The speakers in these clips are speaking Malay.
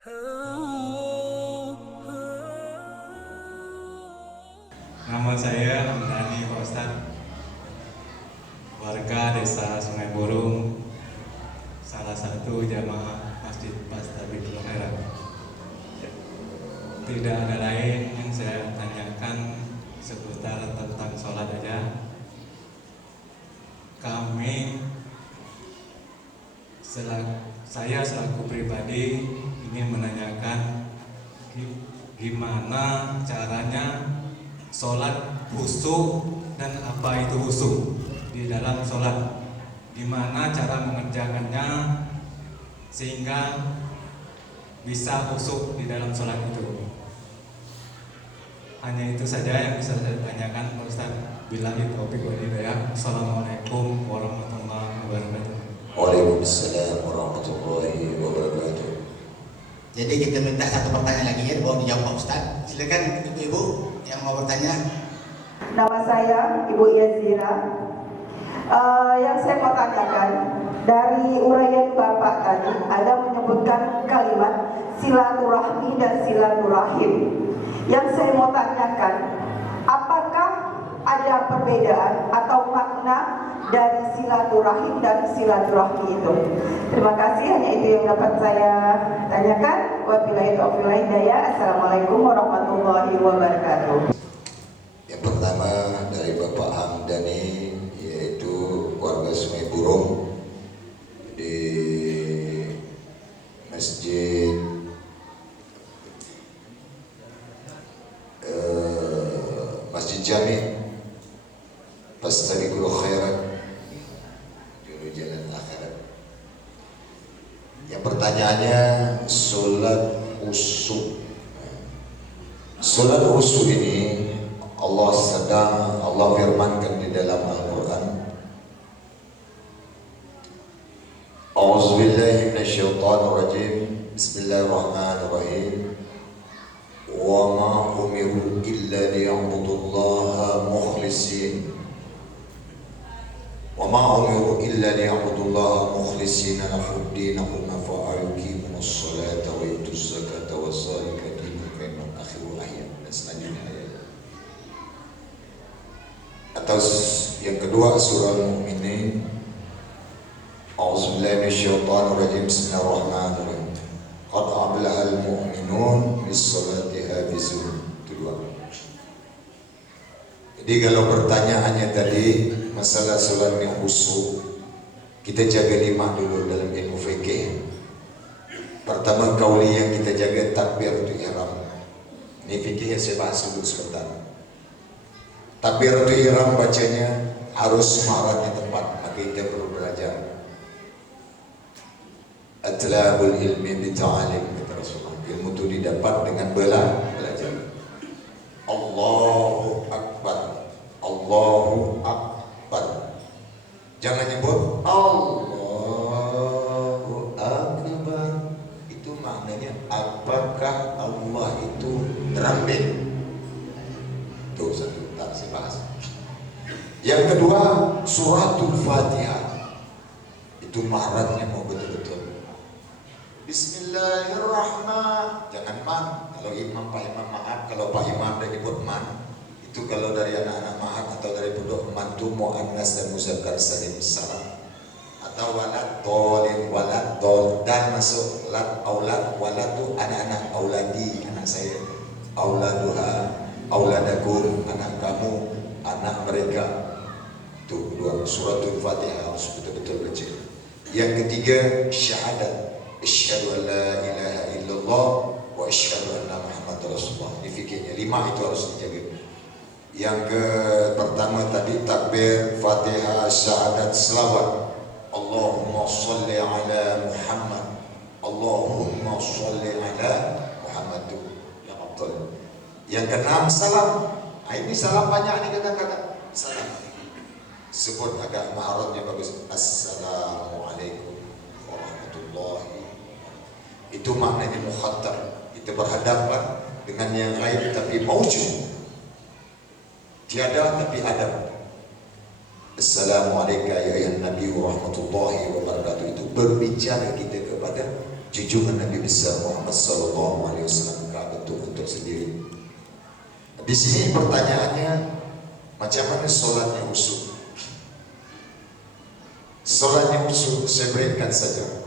Nama saya Hamdani Pak Ustadz, warga desa Sungai Burung, salah satu jamaah Masjid Pastabikul Khairat. Tidak ada lain yang saya tanyakan seputar tentang sholat aja. Saya selaku pribadi ingin menanyakan gimana caranya sholat khusyuk dan apa itu khusyuk di dalam sholat. Gimana cara mengerjakannya sehingga bisa khusyuk di dalam sholat itu. Hanya itu saja yang bisa saya tanyakan Pak Ustaz. Billahi taufiq wal hidayah. Assalamualaikum warahmatullahi wabarakatuh. Waalaikumsalam warahmatullahi wabarakatuh. Jadi kita minta satu pertanyaan lagi ya, baru dijawab Pak Ustaz. Silakan ibu-ibu yang mau bertanya. Nama saya Ibu Yazira. Yang saya mau tanyakan, dari uraian Bapak tadi ada menyebutkan kalimat silaturahmi dan silaturahim. Yang saya mau tanyakan, apakah ada perbedaan atau makna dari silaturahim dan silaturahmi itu? Terima kasih, hanya itu yang dapat saya tanyakan. Wabillahi taufiq wal hidayah. Assalamualaikum warahmatullahi wabarakatuh. Yang pertama dari Bapak Hamdani, yaitu warga Sungai Burung di Masjid Jami Pastabikul Khairat dulu jalan akhirat. Yang pertanyaannya sholat khusyuk. Sholat khusyuk ini Allah firmankan di dalam Al-Quran, A'udzubillahi minasyaitonirrajim, Bismillahirrahmanirrahim. Wa ma umiru illa liya'budullaha mukhlisin lahu-d-din hunafa yuqimus salata wa yutuz zakata wa dzalika dinul qayyim akhirul ayat. Dan selanjutnya ayat. Atau yang kedua surah Al-Mu'minin, A'udzubillahi minasyaitonirrajim, Bismillahirrahmanirrahim. Qad aflahal mu'minun bis-sholati hafizun. Itu dua. Jadi kalau pertanyaannya tadi masalah sholat yang khusyuk, kita jaga 5 dulu dalam ilmu fikih. Pertama kauli yang kita jaga takbiratul ihram. Ini fikih yang saya bahas dulu sebentar. Takbiratul ihram bacanya harus maharatnya tepat, maka kita perlu belajar. Atlabul ilmi bita'alim, kata Rasulullah. Ilmu itu didapat dengan belajar. Allahu Akbar, Allahu Akbar. Jangan nyebut Allahu Akbar. Itu maknanya apakah Allah itu rambut? Itu satu, tak saya bahas. Yang kedua, suratul Fatihah. Itu maharatnya mau betul-betul. Bismillahirrahmanirrahim. Jangan man. Kalau imam, Pak Imam maaf. Kalau Pak Imam dah nyebut man, itu kalau dari anak-anak maaf atau dari budak man itu mu'annas dan muzakkar salim salam. Atau walad dolin, walad dol, dan masuk lat aulad. Walad itu anak-anak, auladi, anak saya. Auladuha, auladakum, anak kamu, anak mereka. Itu dua. Suratul Fatihah harus betul-betul baca. Yang ketiga, syahadat. Asyhadu an la ilaha illallah wa asyhadu anna Muhammadar Rasulullah. Ini fikirnya 5 itu harus dijaga. Yang pertama tadi takbir, Fatihah, syahadat, selawat. Allahumma sholli ala Muhammad. Allahumma sholli ala Muhammad. Yang betul. Yang keenam salam. Ini salam banyak nih kadang-kadang. Salam. Sebut agak maharatnya bagus. Assalamualaikum warahmatullahi. Itu maknanya mukhatab. Kita berhadapan dengan yang gaib tapi maujud. Tiada tapi ada. Assalamualaikum ya ayuhan Nabi warahmatullahi wabarakatuh. Itu berbicara kita kepada junjungan Nabi besar Muhammad sallallahu alaihi wasallam Ka'bah itu untuk sendiri. Di sini pertanyaannya, macam mana solatnya khusyuk? Solatnya khusyuk saya berikan saja.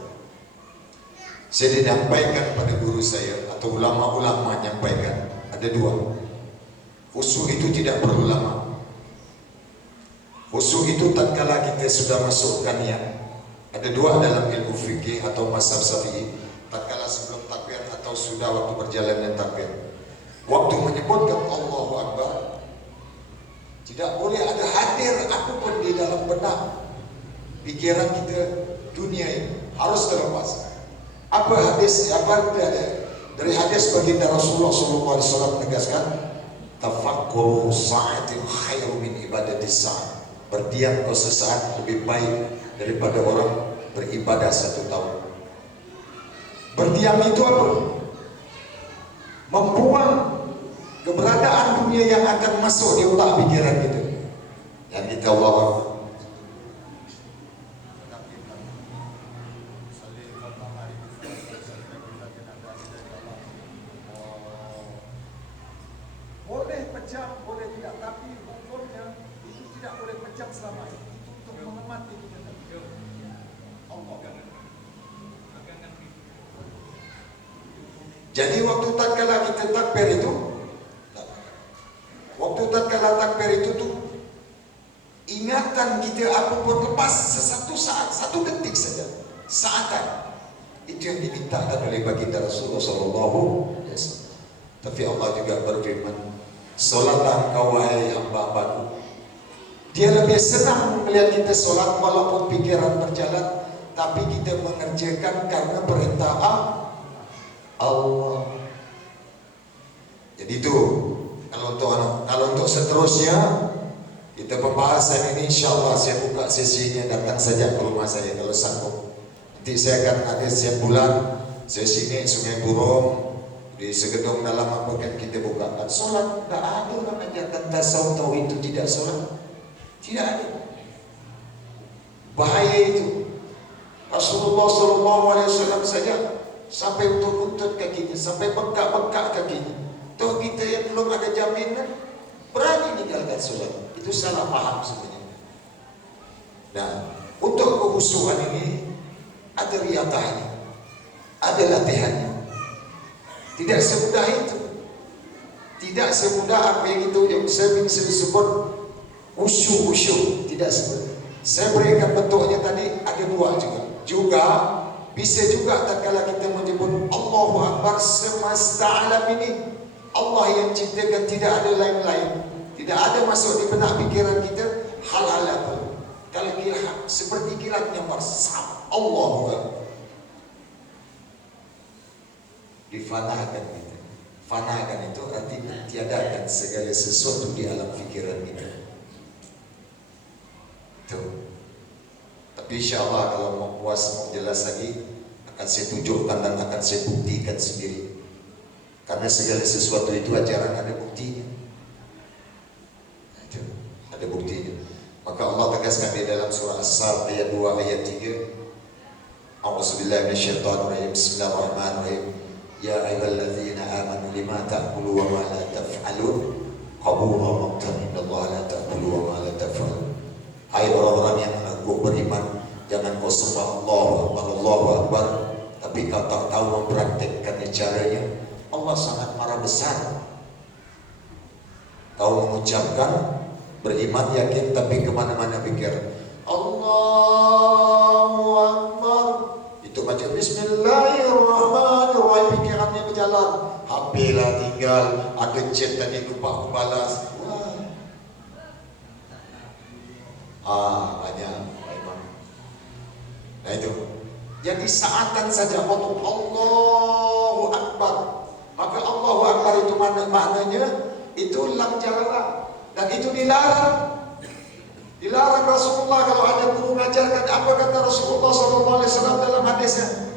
Saya menyampaikan pada guru saya atau ulama-ulama menyampaikan ada dua. Khusyuk itu tidak perlu lama. Khusyuk itu tatkala kita sudah masukkan niat. Ada dua dalam ilmu fikih atau mazhab Syafi'i, tatkala sebelum takbir atau sudah waktu berjalannya takbir. Waktu menyebutkan Allahu Akbar, tidak boleh ada hadir apapun di dalam benak pikiran kita dunia ini, harus terlepas. Apa hadis? Apa dari hadis baginda Rasulullah SAW menegaskan, tafakkuru sa'atin khairu min ibadati sa'at. Berdiam kau sesaat lebih baik daripada orang beribadah 1 tahun. Berdiam itu apa? Membuang keberadaan dunia yang akan masuk di otak pikiran kita. Yang kita Allah. Boleh pecah, boleh tidak, tapi hukumnya itu tidak boleh pecah selama itu untuk mengemati kita. Jadi waktu tatkala kita takbir itu, tuh ingatan kita apapun lepas sesatu saat, 1 detik saja, saatan. Itu yang dimintakan oleh baginda Rasulullah SAW. Tapi Allah juga berfirman, solatlah engkau wahai hamba-hambaku. Dia lebih senang melihat kita solat walaupun pikiran berjalan, tapi kita mengerjakan karena perintah Allah. Jadi itu kalau untuk seterusnya kita pembahasan ini, insyaallah saya buka sesinya, datang saja ke rumah saya kalau sanggup. Nanti saya akan ada setiap bulan sesi ini Sungai Burung di segedung dalam apa kan kita bukakan solat. Tak ada orang ajarkan tasawuf tahu itu tidak solat, tidak ada. Bahaya itu. Rasulullah SAW saja sampai untuk kakinya, sampai bengkak-bengkak kakinya. Toh kita yang belum ada jaminan berani meninggalkan solat. Itu salah paham sebenarnya. Nah, untuk kekhusyuan ini ada riyadahnya, ada latihannya. Tidak semudah itu. Tidak semudah apa yang itu yang saya sebut khusyuk. Tidak semudah. Saya berikan bentuknya tadi ada dua juga. Bisa juga tatkala kita menyebut Allahu Akbar semesta alam ini, Allah yang ciptakan, tidak ada lain-lain. Tidak ada masuk di benak pikiran kita hal-hal apa. Kalau kilat seperti kilat nyambar sam Allahu Akbar. Difanakan kita. Fanakan itu artinya tiadakan segala sesuatu di alam pikiran kita. Tuh. Tapi insyaAllah kalau mau puas, mau jelas lagi, akan saya tunjukkan dan akan saya buktikan sendiri. Karena segala sesuatu itu ajaran ada buktinya. Itu, ada buktinya. Maka Allah tegaskan di dalam surah As-Sad ayat 2 ayat 3. A'udzubillahi minasyaitonirrajim. Bismillahirrahmanirrahim. Ya ayyuhalladzina amanu lima ta'kulu wa ma la taf'alun. Qabura maqtan innallaha la ta'kulu wa ma la taf'alun. Hai orang-orang yang mengaku beriman, jangan kau sembah Allahu Akbar, tapi kau tak tahu mempraktikkannya caranya. Allah sangat marah besar. Kau mengucapkan beriman yakin, tapi kemana-mana pikir Allahu Akbar. Itu macam Bismillahirrahmanirrahim, pikirannya berjalan. HP lah tinggal, ada chat tadi lupa aku balas. Banyak memang. Nah itu. Jadi saatan saja waktu Allahu Akbar. Maka Allahu Akbar itu maknanya itu lam jalalah, dan itu dilarang. Dilarang Rasulullah. Kalau ada guru mengajarkan, apa kata Rasulullah SAW dalam hadisnya?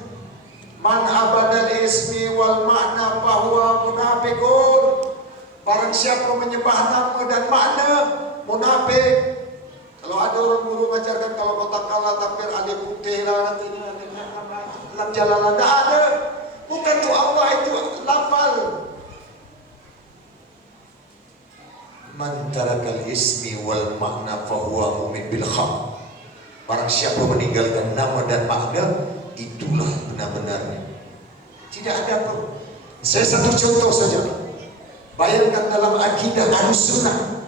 Man abadal ismi wal makna bahwa munafiqun. Barang siapa menyembah nama dan makna, munafik. Kalau ada orang guru mengajarkan kalau kota kalah takbir alif putih lah nantinya dalam jalanan. Tidak ada. Bukan tu Allah, itu lafal. Man tarakal ismi wal makna fahuwa mu'min bil kham. Barang siapa meninggalkan nama dan makna, itulah benar-benarnya. Tidak ada apa. Saya satu contoh saja. Bayangkan dalam akidah Ahlussunnah.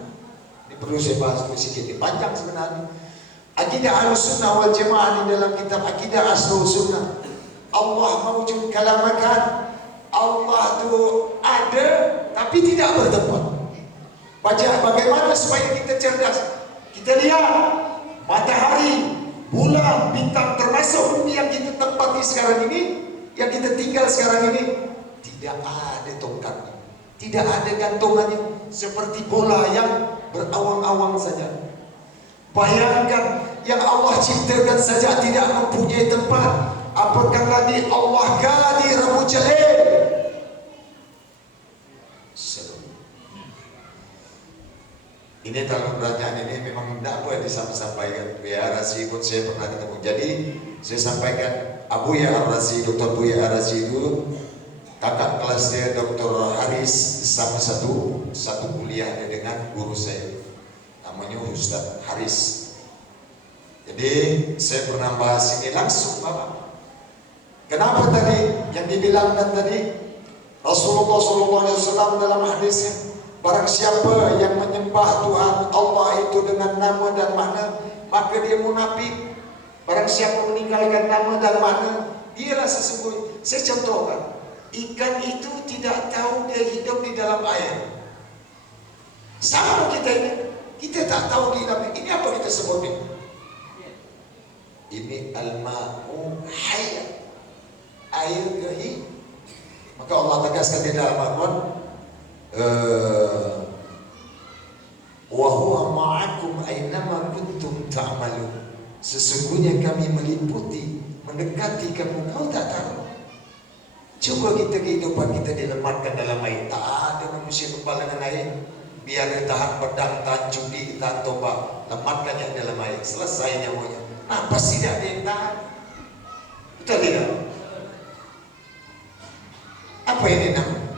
Ini perlu saya bahas sedikit. Ini panjang sebenarnya. Akidah Ahlussunnah wal Jamaah di dalam kitab Akidah Ahlussunnah. Allah mawjud kalamakan. Allah itu ada tapi tidak bertempat. Baca bagaimana supaya kita cerdas. Kita lihat matahari, bulan, bintang, termasuk bumi yang kita tempati sekarang ini, yang kita tinggal sekarang ini, tidak ada tongkatnya, tidak ada gantungannya, seperti bola yang berawang-awang saja. Bayangkan yang Allah ciptakan saja tidak mempunyai tempat, apakah lagi Allah Qadir Rabbul Jalil. Ini dalam pertanyaan ini memang tidak boleh disampaikan. Ya Ar-Razi pun saya pernah ketemu. Jadi saya sampaikan Abuya Ar-Razi, Dr. Buya Ar-Razi itu kakak kelas dia Dr. Haris, sama satu kuliah dengan guru saya. Namanya Ustaz Haris. Jadi saya pernah bahas ini langsung, Bapak. Kenapa tadi yang dibilangkan tadi Rasulullah SAW dalam hadisnya, barang siapa yang menyembah Tuhan Allah itu dengan nama dan makna, maka dia munafik. Barang siapa meninggalkan nama dan makna, dialah sesungguhnya. Saya contohkan, ikan itu tidak tahu dia hidup di dalam air. Sama kita ini, kita tak tahu di dalam ini apa kita sebut ini. Ini al-ma'u hayat, air kehidupan. Maka Allah tegaskan di dalam Al-Quran, wa huwa ma'akum aynama kuntum ta'malun. Sesungguhnya kami meliputi, mendekati kamu, kau tak tahu. Coba kita kehidupan kita dilematkan dalam air. Tak ada manusia kebal dengan air. Biar dia tahan pedang, tahan judi, tahan tombak, lematkannya dalam air, selesai nyamuknya. Napas tidak ada yang tahan. Betul tidak? Apa ini namanya?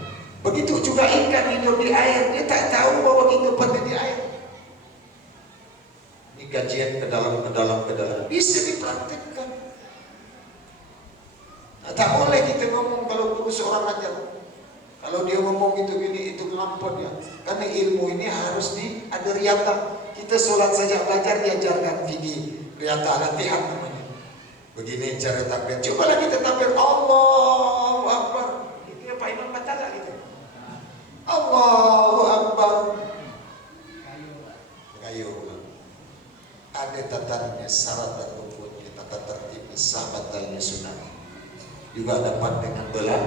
Begitu juga ikan hidup di air, dia tak tahu bahwa kehidupan dia di air. Ini kajian ke dalam, bisa dipraktikkan. Nah, tak boleh kita ngomong kalau guru seorang ajar. Kalau dia ngomong gitu gini, itu ngampun ya. Karena ilmu ini harus ada riyata. Kita sholat saja belajar diajarkan fikih, riyata latihan namanya. Begini cara takbir. Cobalah kita takbir Allahu Akbar. Pak Imam baca tak gitu? Allahu Akbar. Kayu. Ada tatarannya, syarat dan rukunnya, tata tertibnya, sahabat dan sunnah. Juga dapat dengan belah.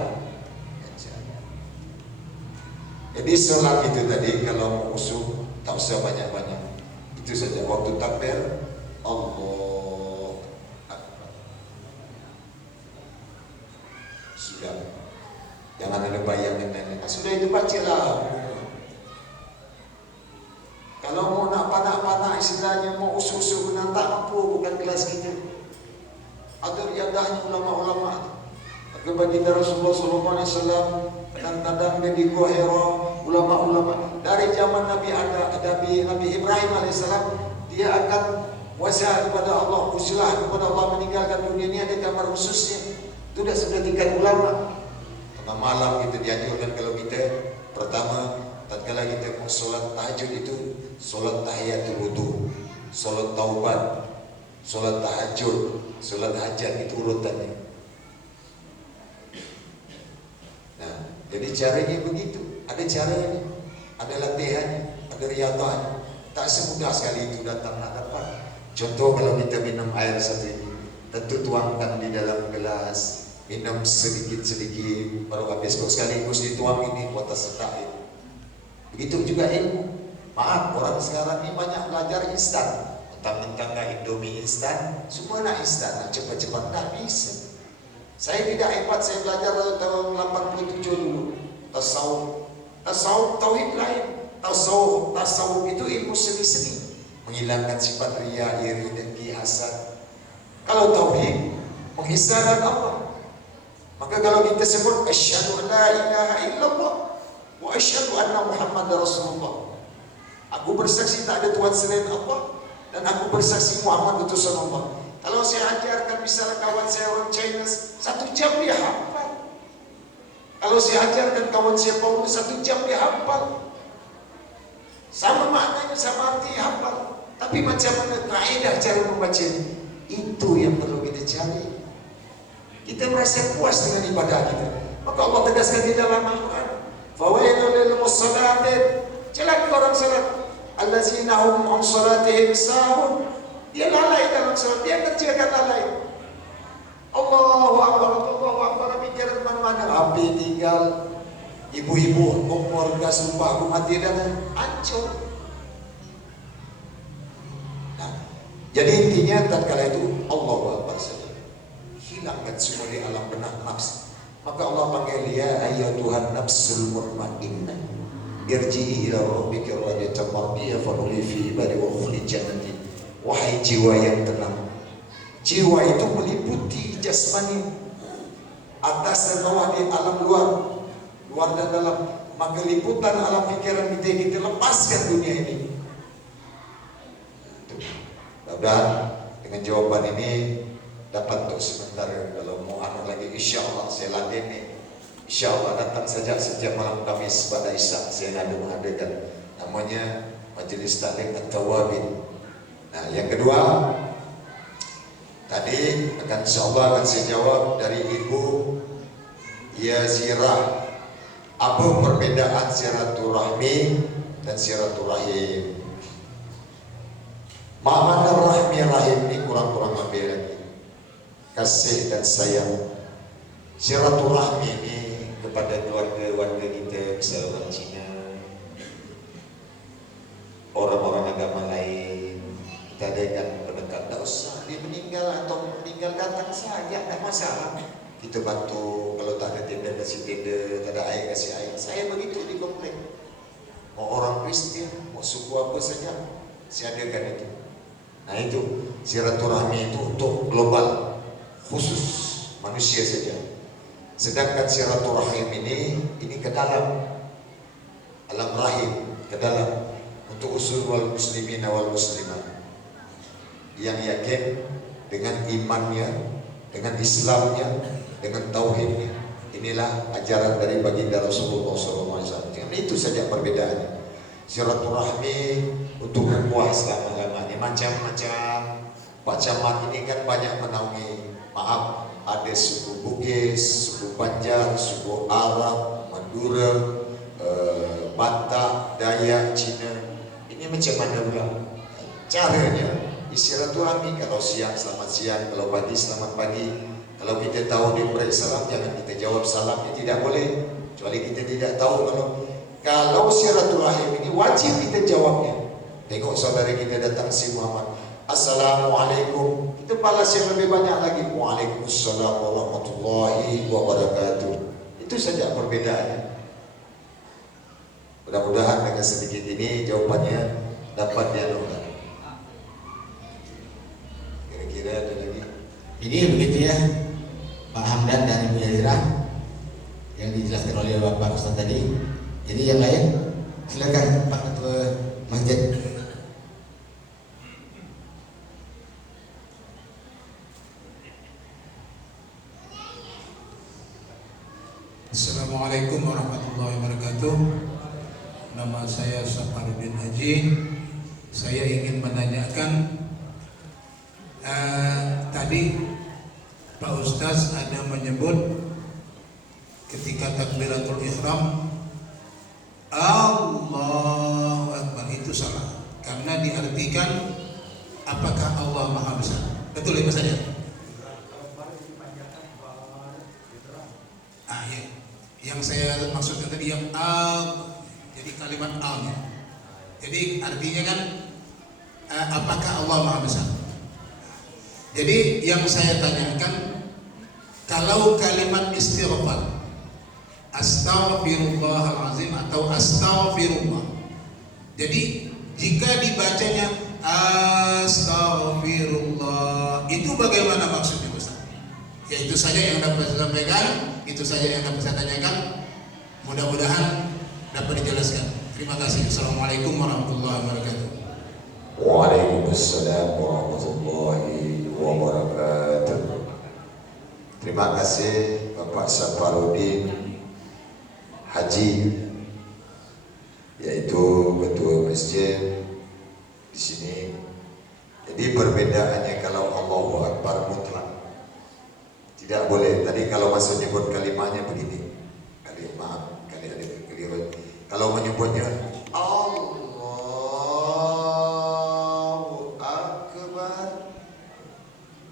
Jadi sholat itu tadi kalau mau usul tak usah banyak-banyak. Itu saja waktu takbir Allahu Akbar. Sudah. Jangan ada bayangan lain. Sudah itu bacalah. Kalau mau nak panak-panak istilahnya, mau usul-usul benar tak mampu, bukan kelas kita. Ada riadahnya ulama-ulama. Maka baginda Rasulullah SAW kadang-kadang dia di Gua Hira, ulama-ulama dari zaman Nabi Ibrahim AS, dia akan puasa kepada Allah, usilah kepada Allah, meninggalkan dunia ini ada kamar khususnya. Itu sudah tingkat ulama. Tengah malam kita dianjurkan kalau kita pertama tatkala kita mau sholat tahajud itu sholat tahiyatul wudu, sholat taubat, sholat tahajud, sholat hajat, itu urutannya. Nah, jadi caranya begitu. Ada caranya, ada latihannya, ada riyadahnya. Tak semudah sekali itu datang nak dapat. Contoh kalau kita minum air satu ini, tentu tuangkan di dalam gelas. Minum sedikit-sedikit baru habis. Kalau sekaligus dituang ini buat sedak. Begitu juga ilmu. Maaf, orang sekarang ini banyak belajar instan. Mentang-mentang nggak Indomie instan, semua nak instan, nak cepat-cepat, tak bisa. Saya tidak hebat, saya belajar tahun 87 dulu. Tasawuf tauhid lain. Tasawuf itu ilmu seni-seni, menghilangkan sifat riya, iri, dengki, hasad. Kalau tauhid, mengisahkan Allah. Maka kalau kita sebut asyhadu an la ilaha illallah wa asyhadu anna Muhammadar Rasulullah. Aku bersaksi tak ada Tuhan selain Allah dan aku bersaksi Muhammad utusan Allah. Kalau saya ajarkan misalnya kawan saya orang China 1 jam dia hafal. Kalau saya ajarkan kawan saya Paulus 1 jam dia hafal. Sama maknanya, sama arti hafal. Tapi macam mana kaedah cara membaca itu yang perlu kita cari. Kita merasa puas dengan ibadah kita. Maka Allah tegaskan di dalam Al-Quran, fawailul lil musallin, celaka orang salat, allazina hum an salatihim sahun. Dia lalai dalam salat, dia kerjakan lalai. Allahu Akbar, pikiran mana-mana, api tinggal. Ibu-ibu, keluarga sumpah aku mati dan hancur. Nah, jadi intinya tatkala itu Allahu Akbar saja. Hilangkan semua di alam benak nafsu. Maka Allah panggil ya ayyatuhan nafsul mutmainnah irji'i ila rabbika radiyatan mardiyah fadkhuli fi ibadi wa khuli jannati. Wahai jiwa yang tenang. Jiwa itu meliputi jasmani, atas dan bawah di alam luar dan dalam. Maka liputan alam pikiran kita lepaskan dunia ini. Mudah-mudahan dengan jawaban ini dapat untuk sementara. Kalau mau anak lagi, insya Allah saya ladeni. Insya Allah datang saja setiap malam Kamis pada Isya. Saya mengadakan namanya Majelis Taklim At-Tawabin. Nah, yang kedua tadi akan insya Allah akan saya jawab dari Ibu Yazirah. Apa perbedaan silaturahmi dan silaturahim? Makna rahmi rahim ini kurang-kurang lebih lagi. Kasih dan sayang. Silaturahmi ini kepada keluarga-keluarga kita, misalnya orang Cina, orang-orang agama lain. Kita adakan pendekat, tak usah dia meninggal atau meninggal datang saja, tak masalah. Kita bantu, kalau tak ada tenda kasih tenda, tak ada air kasih air. Saya begitu di komplek. Mau orang Kristen, mau suku apa saja, saya adakan itu. Nah itu silaturahmi itu untuk global, khusus manusia saja. Sedangkan silaturahim ini ke dalam alam rahim, ke dalam untuk usul wal muslimin wal muslimat yang yakin dengan imannya, dengan Islamnya, dengan tauhidnya. Inilah ajaran dari baginda Rasulullah SAW. Itu saja perbedaannya. Silaturahmi untuk ukhuwah selama-lamanya, macam-macam. Pak Camat ini kan banyak menaungi. Maaf, ada suku Bugis, suku Banjar, suku Arab, Madura, Batak, Dayak, Cina. Ini macam mana pula caranya? Silaturahmi, kalau siang selamat siang, kalau pagi selamat pagi. Kalau kita tahu dia beri salam, jangan kita jawab salamnya, tidak boleh. Kecuali kita tidak tahu. Kalau silaturahim ini wajib kita jawabnya. Tengok saudara kita datang si Muhammad, Assalamualaikum, kita balas yang lebih banyak lagi, Waalaikumsalam warahmatullahi wabarakatuh. Itu saja perbedaannya. Mudah-mudahan dengan sedikit ini jawabannya dapat dianukan. Kira-kira ada lagi? Jadi begitu ya Pak Hamdan dan Ibu Yazirah yang dijelaskan oleh Bapak Ustaz tadi. Jadi yang lain silakan Pak Ketua Masjid. Assalamualaikum warahmatullahi wabarakatuh. Nama saya Saparudin Haji. Saya ingin menanyakan tadi Pak Ustaz ada menyebut ketika takbiratul ihram Allahu Akbar, itu salah karena diartikan apakah Allah Maha Besar. Betul ya Mas Adi? Ya. Yang saya maksudkan tadi yang jadi kalimat al-nya. Jadi artinya kan apakah Allah Maha Besar. Jadi yang saya tanyakan, kalau kalimat istighfar astaghfirullahalazim atau astaghfirullah, jadi jika dibacanya astaghfirullah, itu bagaimana maksudnya Ustaz? Ya itu saja yang dapat saya sampaikan, itu saja yang dapat saya tanyakan. Mudah-mudahan dapat dijelaskan. Terima kasih. Assalamualaikum warahmatullahi wabarakatuh. Waalaikumsalam warahmatullahi wabarakatuh. Terima kasih Bapak Saparudin Haji, yaitu ketua masjid di sini. Jadi perbedaannya kalau Allahu Akbar mutlak tidak boleh. Tadi kalau masuk nyebut kalimatnya begini, kali ada keliru. Kalau menyebutnya Allahu Akbar,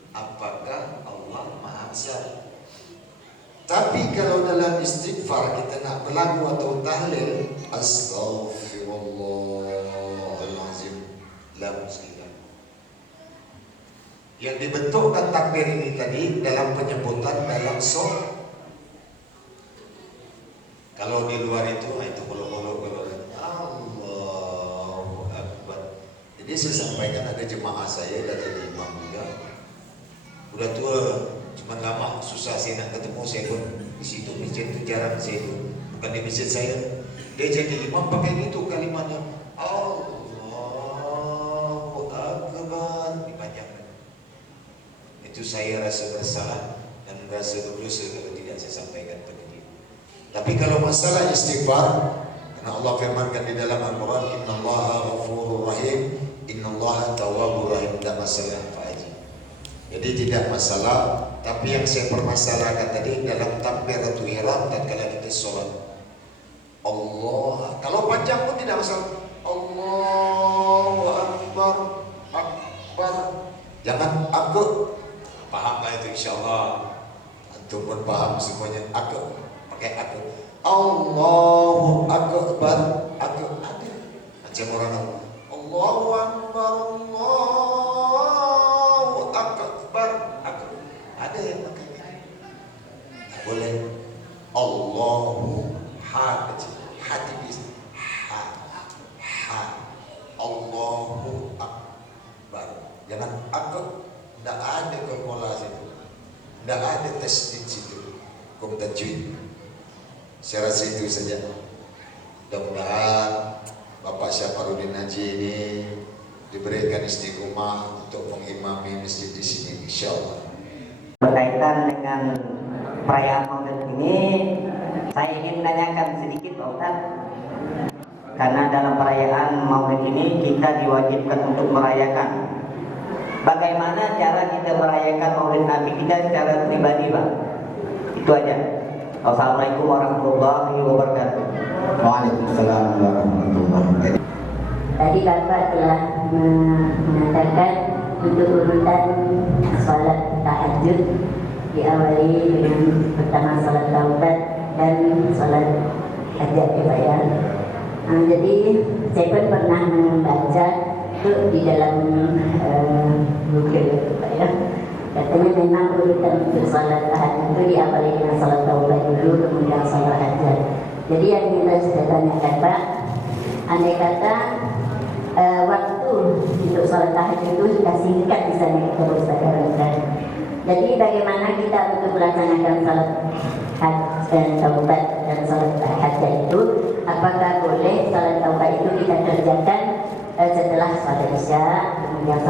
apakah Allah Maha Besar? Tapi kalau dalam istighfar kita nak berlagu atau tahlil, Astaghfirullahalazim, la muslim. Yang dibentukkan takbir ini tadi dalam penyebutan dalam sholat. Kalau di luar itu bolo-bolo Allahu Akbar. Jadi saya sampaikan, ada jemaah saya dah jadi imam juga, udah tua, cuma lama susah saya nak ketemu. Saya pun di situ masjid itu jarang saya itu, bukan di masjid saya. Dia jadi imam pakai itu kalimatnya Allahu Akbar, dipanjangkan. Itu saya rasa bersalah dan merasa berdosa kalau tidak saya sampaikan begini. Tapi kalau masalah istighfar, karena Allah firmankan di dalam Al-Quran, Innallaha ghafurur rahim, Innallaha tawwabur rahim, tidak masalah Pak Haji. Jadi tidak masalah. Tapi yang saya permasalahkan tadi dalam takbiratul ihram tatkala kita sholat, Allah, kalau panjang pun tidak masalah. Allahu Akbar, Akbar. Jangan aku. Pahamlah itu insyaallah. Antum pun paham semuanya. Aku pakai aku. Allahu Akbar, aku ada. Macam orang Allahu Akbar, Allahu Akbar, aku ada yang pakai ini. Tak boleh. Allahu ha kecil, ha tipis, ha. Allahu Akbar. Jangan aku. Tidak ada kepola situ, tidak ada tasdid situ, hukum tajwid. Saya rasa itu saja. Mudah-mudahan Bapak Syafarudin Haji ini diberikan istiqomah untuk mengimami masjid di sini, insyaallah. Berkaitan dengan perayaan Maulid ini, saya ingin menanyakan sedikit Pak Ustadz. Karena dalam perayaan Maulid ini kita diwajibkan untuk merayakan. Bagaimana cara kita merayakan Maulid Nabi kita secara pribadi, Pak? Itu aja. Wassalamualaikum warahmatullahi wabarakatuh. Waalaikumsalam warahmatullahi wabarakatuh. Tadi Bapak telah mengatakan untuk urutan salat tahajud diawali dengan pertama salat taubat dan salat hajat ya. Jadi saya pun pernah membaca itu di dalam buku ya. Katanya memang urutan untuk salat tahajud itu diawali dengan salat taubat dulu, kemudian salat hajat. Jadi yang kita sudah tanyakan Pak, andai kata waktu untuk salat tahajud itu sudah singkat misalnya kita Ustaz terangkan. Jadi bagaimana kita untuk melaksanakan salat taubat dan salat hajat itu? Apakah boleh salat taubat itu kita kerjakan setelah salat isya, kemudian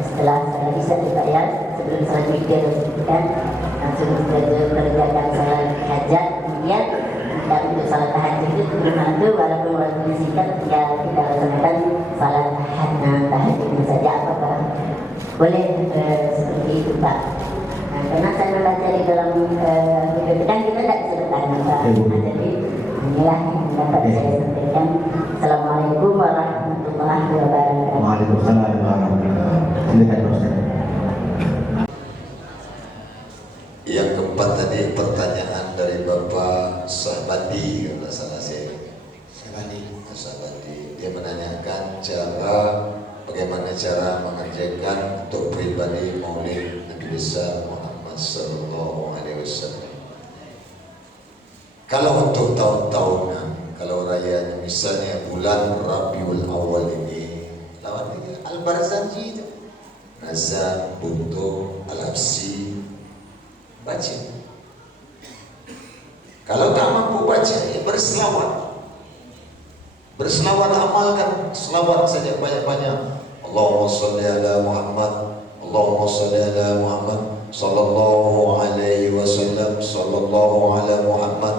setelah salat isya juga ya, sebelum salat witir kan langsung kerjakan salat hajat, kemudian dan untuk salat tahajud itu itu walaupun waktunya singkat ya kita laksanakan salat tahajud saja. Apakah boleh seperti itu Pak? Nah, karena saya membaca di dalam video itu kan kita tidak bisa bertanya Pak. Nah, jadi inilah yang dapat saya sampaikan. Assalamualaikum warahmatullahi wabarakatuh. Waalaikumsalam warahmatullahi wabarakatuh. Yang keempat tadi pertanyaan dari Bapak Sahbandi, kalau salah saya. Sahbandi. Dia menanyakan bagaimana cara mengerjakan untuk pribadi Maulid Nabi besar Muhammad Sallallahu Alaihi Wasallam. Kalau untuk tahun-tahunan, kalau rayanya misalnya bulan Rabiul Awal ini, lawannya Al-Barzanji itu, Nazar, Buntu, Al-Absi, baca baca. Kalau tak mampu baca, ya berselawat. Berselawat, amalkan selawat saja banyak-banyak. Allahumma salli ala Muhammad, Allahumma salli ala Muhammad, sallallahu alaihi wasallam, sallallahu ala Muhammad.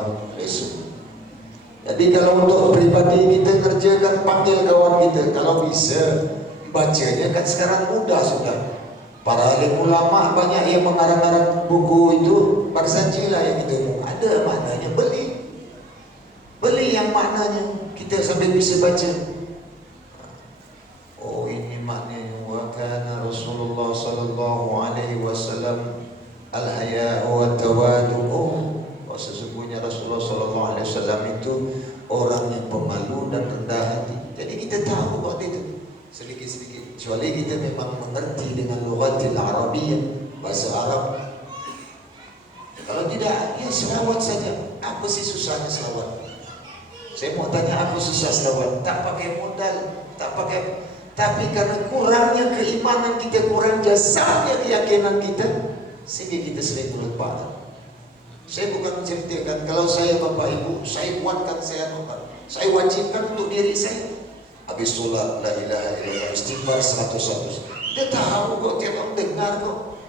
Jadi kalau untuk pribadi kita kerjakan, panggil kawan kita. Kalau bisa, bacanya kan sekarang mudah sudah. Para alim ulama banyak yang mengarang-arang buku itu, bersajilah yang itu ada maknanya, beli yang maknanya kita sampai bisa baca. Oh, ini maknanya, wa kana Rasulullah sallallahu alaihi wasallam al-haya'u wa tawadu. Oh, sesungguhnya Rasulullah sallallahu alaihi wasallam itu orang yang pemalu dan rendah hati. Jadi kita tahu waktu itu sedikit-sedikit, kecuali kita memang mengerti dengan lughatil Arabiyyah, bahasa Arab. Kalau tidak, ya selawat saja. Apa sih susahnya selawat? Saya mau tanya, apa susah selawat? Tak pakai modal, tak pakai, tapi karena kurangnya keimanan kita, kurang jasanya keyakinan kita, sehingga kita sering melupakan. Saya bukan menceritakan, kalau saya Bapak Ibu, saya kuatkan, saya wajibkan untuk diri saya. Habis sholat, la ilaha illallah, istighfar 100. Dia tahu kok, dia dengar kok.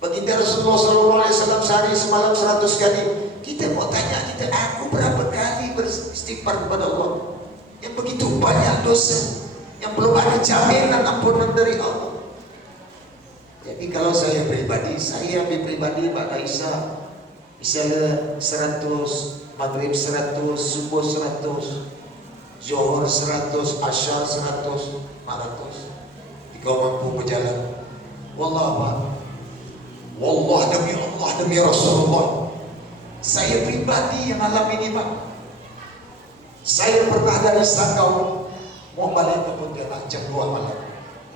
Baginda Rasulullah SAW sehari semalam 100 kali. Kita mau tanya, aku berapa kali beristighfar kepada Allah? Yang begitu banyak dosa, yang belum ada jaminan ampunan dari Allah. Jadi kalau saya pribadi, Pak Aisyah, misalnya 100, maghrib 100, subuh 100, Zuhur 100, Asyar 100, 400. Jika mampu berjalan, Wallah demi Allah, demi Rasulullah, saya pribadi yang alami ini Pak. Saya pernah dari Sakau mau balik ke Pontianak jam 2 malam.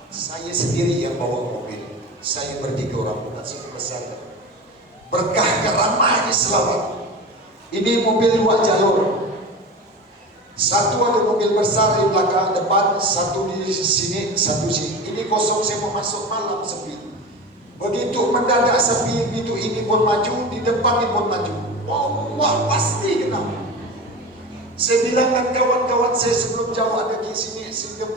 Saya sendiri yang bawa mobil. Saya bertiga orang, bukan satu besar. Berkah karamahnya selawat. Ini mobil 2 jalur. Satu ada mobil besar di belakang depan, satu di sini, satu sini. Ini kosong, saya mau masuk malam sepi. Begitu mendadak sepi itu, ini pun maju, di depan ini pun maju. Wallah pasti kena. Saya bilang kan kawan-kawan saya sebelum jauh ada di sini, sehingga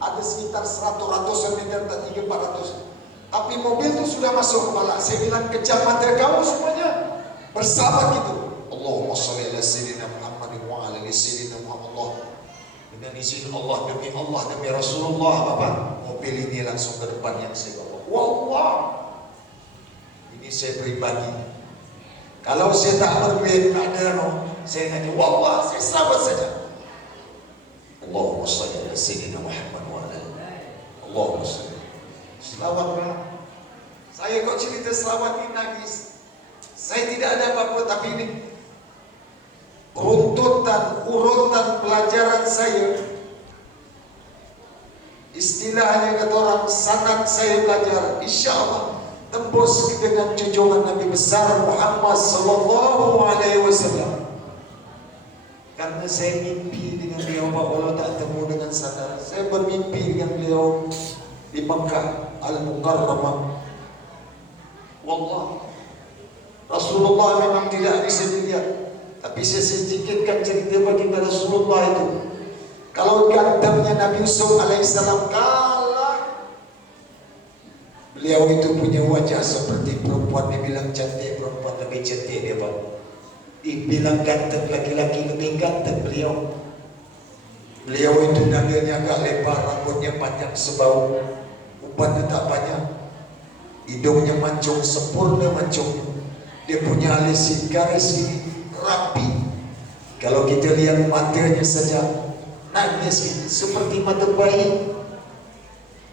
ada sekitar 100-an meter dan 300-400. Tapi mobil itu sudah masuk kepala. Saya bilang kejam mata kau semuanya bersama gitu. Allahumma sholli ala sayyidina Muhammad wa ala ali sayyidina Muhammad. Dengan izin Allah, demi Allah, demi Rasulullah, Bapak, mobil ini langsung ke depan yang saya bawa. Wallah, ini saya pribadi. Kalau saya tak berduit, tak ada saya hanya wallah, saya selawat saja. Allahumma sholli ala sayyidina Muhammad wa ala Allahumma sholli. Selawat Pak. Saya kok cerita selawat ini nangis. Saya tidak ada apa-apa, tapi ini urutan pelajaran saya. Istilahnya kata orang, sanad saya belajar, insya Allah tembus dengan junjungan Nabi besar Muhammad sallallahu alaihi wasallam. Karena saya mimpi dengan beliau, Allah tak temu dengan sadar. Saya bermimpi dengan beliau di Makkah Al-Mukarramah. Wallah, Rasulullah memang tidak bisa dilihat, tapi saya sedikitkan cerita baginda Rasulullah itu. Kalau gantengnya Nabi Yusuf alaihissalam kalah, beliau itu punya wajah seperti perempuan. Dibilang cantik, perempuan lebih cantik dia Pak. Dibilang ganteng, laki-laki lebih ganteng beliau. Beliau itu dadanya agak lebar, rambutnya panjang sebau, ubannya tak banyak, hidungnya mancung, sempurna mancungnya. Dia punya alis garis rapi. Kalau kita lihat matanya saja nangis gitu, seperti mata bayi.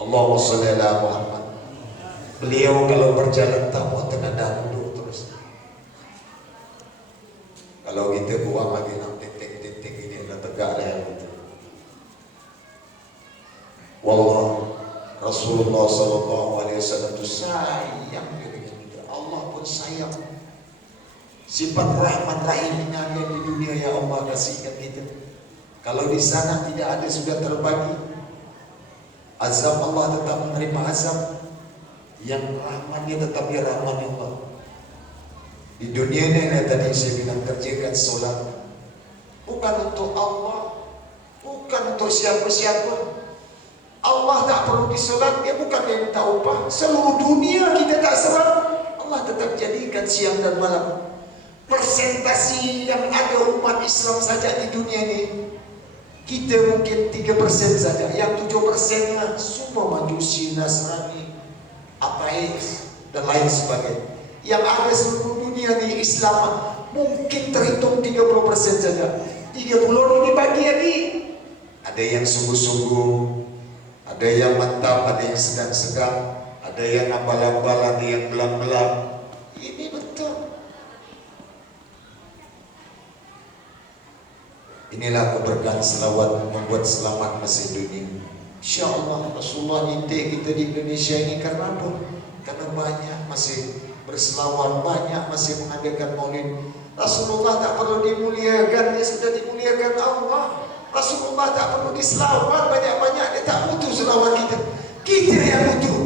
Allahumma sholli ala Muhammad. Beliau kalau berjalan tak mau tengadang duduk terus. Kalau kita buang lagi nak titik-titik ini dah tegak dah gitu. Wallah, Rasulullah sallallahu alaihi wasallam itu sayang dengan kita. Allah pun sayang. Sifat rahmat rahimnya ada di dunia, ya Allah kasihkan kita. Kalau di sana tidak ada, sudah terbagi. Azab Allah tetap menerima azab. Yang rahmatnya tetap ya rahmatnya Allah. Di dunia ini tadi saya bilang kerjakan solat bukan untuk Allah, bukan untuk siapa-siapa. Allah tak perlu disolat, dia bukan dia minta upah. Seluruh dunia kita tak solat, Allah tetap jadikan siang dan malam. Persentasi yang ada umat Islam saja di dunia ini, kita mungkin 3% saja. Yang 7%-nya semua Majusi, Nasrani, ateis dan lain sebagainya. Yang ada seluruh dunia ini Islam mungkin terhitung 30% saja. 30 ini dibagi lagi. Ada yang sungguh-sungguh, ada yang mantap, ada yang sedang-sedang, ada yang abal-abal, ada yang belang-belang. Ini betul. Inilah keberkahan selawat membuat selamat masih dunia. InsyaAllah Rasulullah nyintik kita di Indonesia ini karena apa? Karena banyak masih berselawat, banyak masih mengadakan maulid. Rasulullah tak perlu dimuliakan, dia sudah dimuliakan Allah. Rasulullah tak perlu diselawat banyak-banyak, dia tak butuh selawat kita. Kita yang butuh.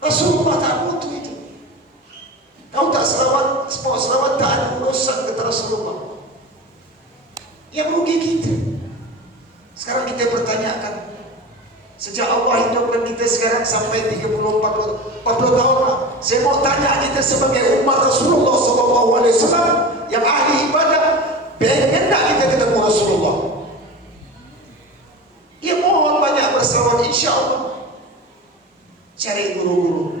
Rasulullah tak butuh itu. Kau tak selawat, semua selawat tak ada urusan kata Rasulullah. Yang rugi kita. Sekarang kita pertanyakan, sejak Allah hidupkan kita sekarang sampai 30-40 tahun lah. Saya mau tanya kita sebagai umat Rasulullah SAW yang ahli ibadah, pengen tak kita ketemu Rasulullah? Ya mohon banyak berselawat, insya Allah. Cari guru-guru,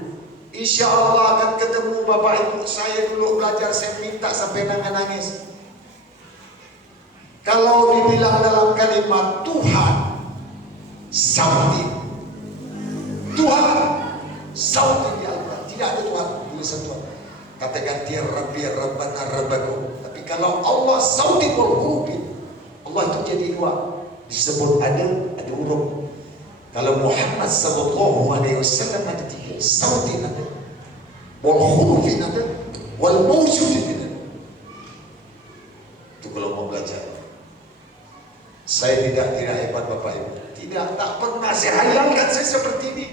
insya Allah akan ketemu bapak ibu saya dulu belajar, saya minta sampai nangis. Kalau dibilang dalam kalimat Tuhan Sauti, Tuhan Sauti di Al-Quran, tidak ada Tuhan tulisan Tuhan. Katakan dia Rabbi Rabbana Rabbakum. Tapi kalau Allah Sauti berhurufi, Allah itu jadi dua, disebut ada huruf. Kalau Muhammad sallallahu alaihi wasallam ada tiga, Sauti ada, wal hurufin ada, wal mawjudin ada. Itu kalau mau belajar. Saya tidak hebat Bapak Ibu. Tidak, tak pernah saya hayalkan saya seperti ini.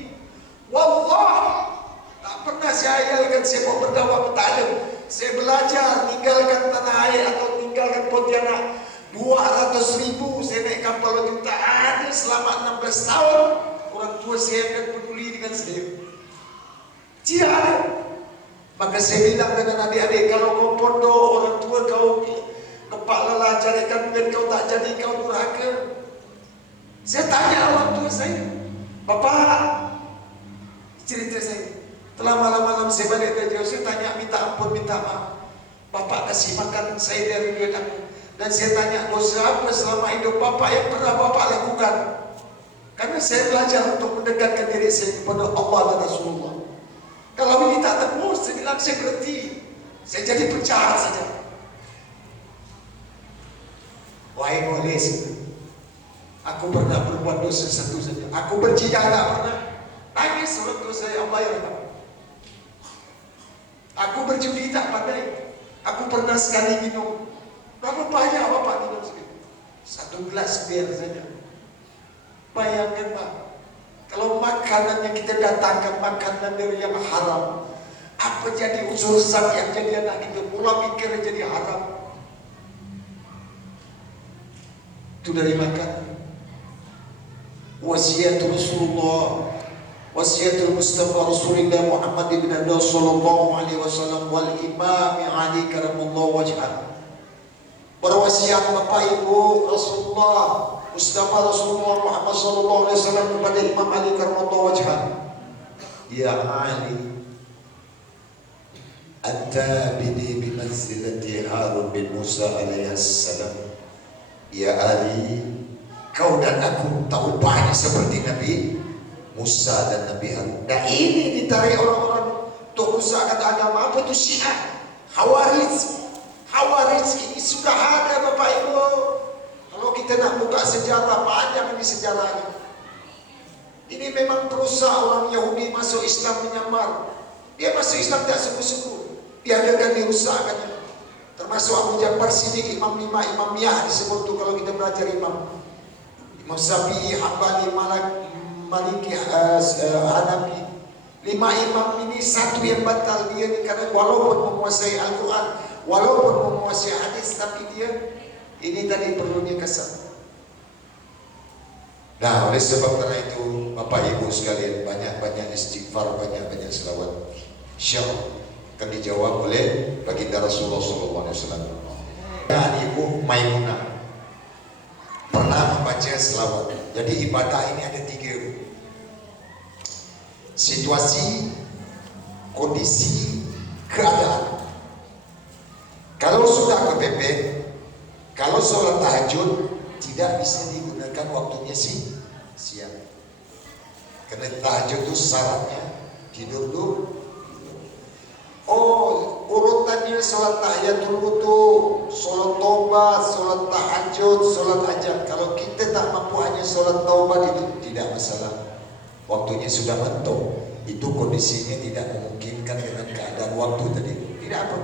Wallah, tak pernah saya hayalkan saya mau berdakwah bertalim. Saya belajar tinggalkan tanah air atau tinggalkan Pontianak. 200.000 saya naik kapal laut tak ada selama 16 tahun. Orang tua saya akan peduli dengan saya. Tidak ada. Maka saya bilang dengan adik-adik, kalau kau pondok orang tua kau kepak lelah carikan duit, kau tak jadi, kau durhaka. Saya tanya orang tua saya, Bapak, cerita saya, telah malam-malam saya balik dari jauh, saya tanya minta ampun, minta maaf. Bapak kasih makan saya dari duit aku. Dan saya tanya, dosa apa selama hidup Bapak yang pernah Bapak lakukan? Karena saya belajar untuk mendekatkan diri saya kepada Allah dan Rasulullah. Kalau ini tak tembus, saya bilang saya berhenti. Saya jadi penjahat saja. Wahai Malaysia, aku pernah berbuat dosa satu saja. Aku berjidah tak pernah. Nangis orang tua saya, Allah ya Rabbi. Aku berjudi tak pandai. Aku pernah sekali minum. Berapa banyak Bapak minum sekali? 1 gelas bir saja. Bayangkan Pak, kalau makanan yang kita datangkan makanan dari yang haram, apa jadi unsur zat yang jadi anak kita? Mula mikir jadi haram. Itu dari makan. Wasiat Rasulullah, wasiat Mustafa Rasulullah Muhammad ibn Abdullah sallallahu alaihi wasallam wal Imam Ali karamallahu wajhah. Berwasiat Bapak Ibu Rasulullah Mustafa Rasulullah Muhammad sallallahu alaihi wasallam kepada Imam Ali karamallahu wajhah. Ya Ali, anta bini bimanzilati Harun bin Musa alaihi salam. Ya Ali, kau dan aku tahu banyak seperti Nabi Musa dan Nabi Harun. Dan ini ditarik orang-orang untuk rusakkan agama. Apa itu Syiah? Khawarij. Khawarij ini sudah ada Bapak Ibu. Kalau kita nak buka sejarah, panjang ini sejarahnya. Ini memang perusaha orang Yahudi masuk Islam menyamar. Dia masuk Islam tak sungguh-sungguh. Biarkan dirusakkannya. Termasuk Abu Ja'far Siddiq, Imam 5, Imam Miyah disebut tu kalau kita belajar Imam Syafi'i, Hambali, Maliki, Hanafi, 5 imam ini satu yang batal dia ni, karena walaupun menguasai Al-Quran, walaupun menguasai hadis, tapi dia ini tadi perlunya kasar. Nah, oleh sebab karena itu Bapak Ibu sekalian, banyak-banyak istighfar, banyak-banyak selawat. Insyaallah akan dijawab oleh baginda Rasulullah SAW. Dan Ibu Maimunah pernah membaca selawat. Jadi ibadah ini ada 3 situasi, kondisi, keadaan. Kalau sudah kepepet, kalau sholat tahajud tidak bisa digunakan waktunya siang. Karena tahajud itu syaratnya tidur dulu. Oh, urutannya sholat tahiyatul wudu, sholat taubat, sholat tahajud, sholat hajat. Kalau kita tak mampu hanya sholat taubat itu tidak masalah. Waktunya sudah mentok, itu kondisinya tidak memungkinkan dengan keadaan waktu tadi, tidak apa.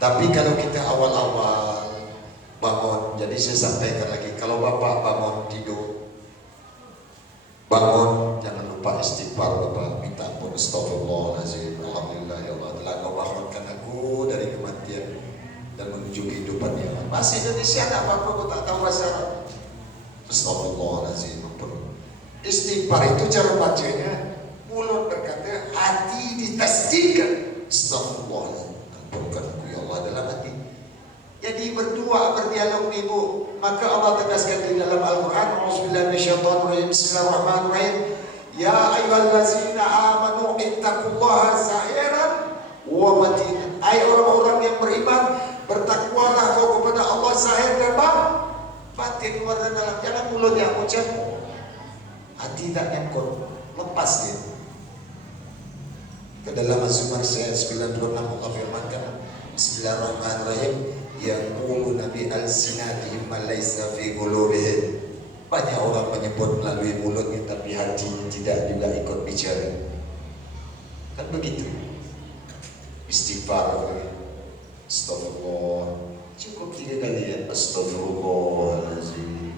Tapi kalau kita awal-awal bangun, jadi saya sampaikan lagi, kalau Bapak bangun tidur, bangun jangan lupa istighfar Bapak, minta ampun, astagfirullahaladzim, alhamdulillah ya Allah telah Kau bangunkan aku dari kematian dan menuju kehidupan yang masih Indonesia tak apa-apa, aku tak tahu bahasa Arab. Astagfirullahaladzim. Istighfar itu cara bacanya, mulut berkata, hati ditasdikkan. Astagfirullahaladzim, ampunkan aku ya Allah dalam hati. Jadi berdua berdialog nih Bu, maka Allah tegaskan di dalam Al-Quran, A'udzubillahi minasyaitonirrajim, Bismillahirrahmanirrahim, Ya ayyuhallazina amanu ittaqullaha zahiran wa batinan. Hai orang-orang yang beriman, bertakwalah kau kepada Allah zahir dan batin, luar dan dalam. Jangan mulut yang ucap, hati tak nyangkut, lepas dia. Ke dalam Az-Zumar ayat 96 Allah firmankan, Bismillahirrahmanirrahim, yaqulu nabi al-sinatihim ma laysa fi qulubihim. Banyak orang menyebut melalui mulutnya tapi hatinya tidak juga ikut bicara. Kan begitu. Istighfar, astagfirullah, cukup 3 kali ya, astagfirullahaladzim,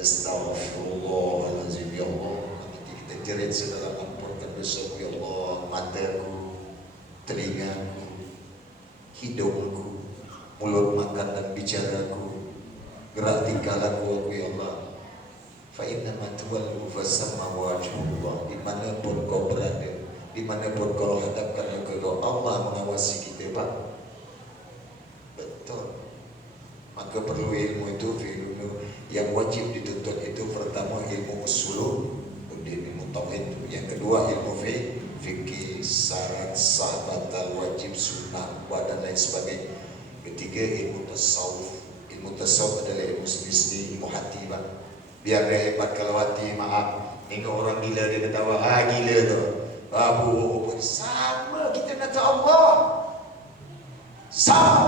astagfirullahaladzim, ya Allah. Nanti kita jerit saudara, ampunkan dosaku ya Allah, mataku, telingaku, hidungku, mulut makan dan bicaraku, gerak tingkah laku aku ya Allah. Fa inna ma tuwallu fasamma wajhullah. Dimanapun kau berada, dimanapun kau hadapkan ke Allah mengawasi kita Pak. Betul. Maka perlu ilmu itu, ilmu yang wajib dituntut itu pertama ilmu usul, ilmu tauhid. Yang kedua ilmu fikih, syarat, sah, batal, wajib, sunnah, dan lain sebagainya. Ketiga ilmu tasawuf. Ilmu tasawuf adalah ilmu sendiri, ilmu hati Pak. Biar dia hebat kalau hati, maaf. Tengok orang gila dia ketawa, gila tu. Babu pun sama, kita kata Allah. Sama.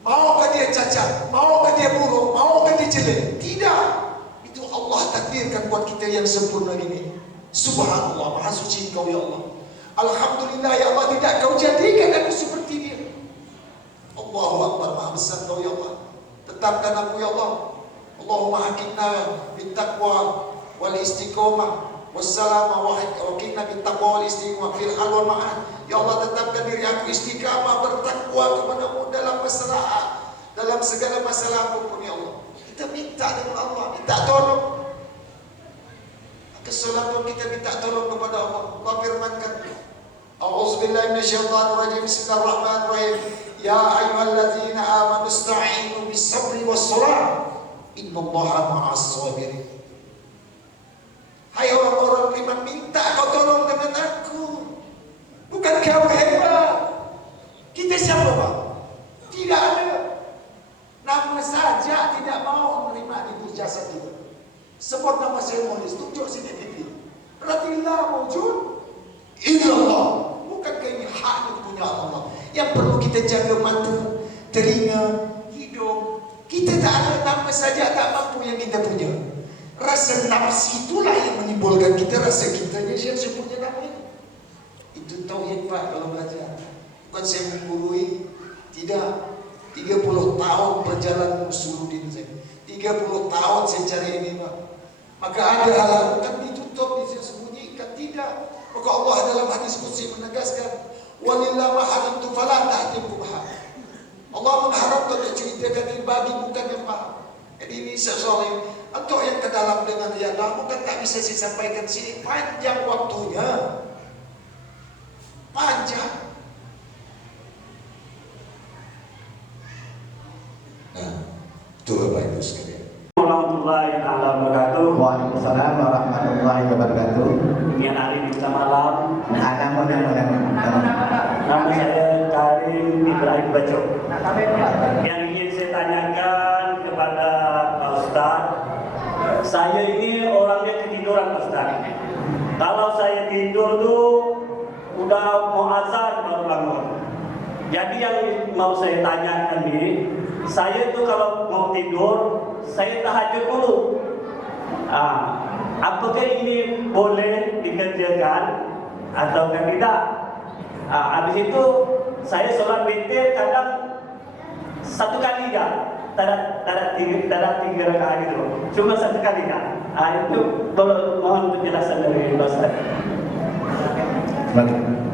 Maukah dia cacat? Maukah dia buruk? Maukah dia jelek? Tidak. Itu Allah takdirkan buat kita yang sempurna ini. Subhanallah, maha suci Engkau ya Allah. Alhamdulillah ya Allah, tidak Kau jadikan aku seperti dia. Allahu Akbar, maha besar Kau ya Allah. Tetapkan aku ya Allah. Allahumma hakimna bittaqwa wal istiqomah wassalama wa hakimna bittaqwa wal istiqomah fil hal wal ma'ad. Ya Allah, tetapkan diri aku istiqamah, bertakwa kepada-Mu dalam masalah, dalam segala masalah apapun ya Allah. Kita minta dengan Allah, minta tolong. Kesolatun kita minta tolong kepada Allah. Allah firmankan, A'udzubillahi minasyaitonirrajim, Bismillahirrahmanirrahim, Ya ayyuhallazina amanu ista'inu bis-sabri was-salah, innallaha ma'as sabirin. Hai orang-orang beriman, minta kau tolong dengan aku. Bukan kau hebat. Kita siapa Pak? Tidak ada. Nama saja tidak mau menerima di jasa kita. Sebut nama saya Monis, tunjuk sini pipi. Ratillah mawjud illallah. Bukankah ini hak punya Allah? Yang perlu kita jaga mata, telinga, hidung. Kita tak ada nama saja tak mampu yang kita punya. Rasa nafsu itulah yang menimbulkan kita rasa kitanya siapa punya nama ini. Itu tauhid Pak kalau belajar. Bukan saya menggurui, tidak. 30 tahun perjalanan Usuluddin saya. 30 tahun saya cari ini Pak. Maka ada hal kan ditutup, disembunyikan. Maka Allah dalam hadis qudsi menegaskan, walillah maharamtu fala ta'timkuha. Allah mengharapkan dan ceritakan bagi bukan yang paham. Jadi ini sesuatu untuk yang ke dalam dengan dia bukan tak bisa disampaikan sini, panjang waktunya, panjang. Nah, itu Bapak Ibu sekalian. Warahmatullahi wabarakatuh. Waalaikumsalam warahmatullahi wabarakatuh. Kemudian hari kita malam. Nama saya Karim Ibrahim Baco. Yang ingin saya tanyakan kepada Pak Ustadz, saya ini orangnya ketiduran Pak Ustadz. Kalau saya tidur tuh udah mau azan baru bangun. Jadi yang mau saya tanyakan ini, saya itu kalau mau tidur, saya tahajud dulu. Apakah ini boleh dikerjakan atau tidak? Habis itu saya sholat witir kadang satu kali kan, tidak tiga rakaat gitu, cuma satu kali kan. Itu mohon penjelasan dari Ustaz.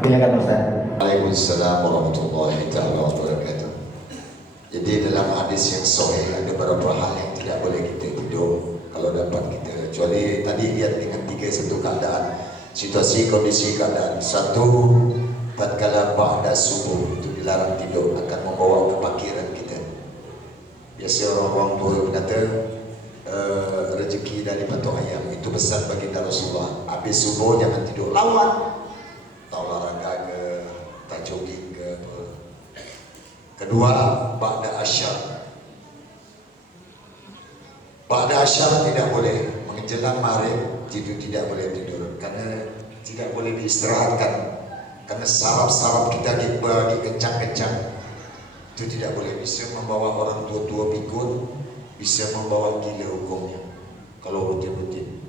Silakan Ustaz. Waalaikumsalam warahmatullahi wabarakatuh. Jadi dalam hadis yang sahih ada beberapa hal yang tidak boleh kita tidur kalau dapat kita, kecuali tadi lihat dengan satu keadaan, situasi kondisi keadaan. Satu, tatkala ba'da subuh itu dilarang tidur, akan membawa kepakiran kita. Biasa orang-orang tua berkata rezeki dari patok ayam itu besar bagi Rasulullah. Habis subuh jangan tidur, lawan, tak olahraga ke, tak jogging ke apa. Kedua, ba'da asyar. Ba'da asyar tidak boleh, menjelang maghrib tidur, tidak boleh tidur karena tidak boleh diistirahatkan, karena saraf-saraf kita dibagi kencang-kencang. Itu tidak boleh, bisa membawa orang tua-tua pikun, bisa membawa gila hukumnya kalau rutin-rutin.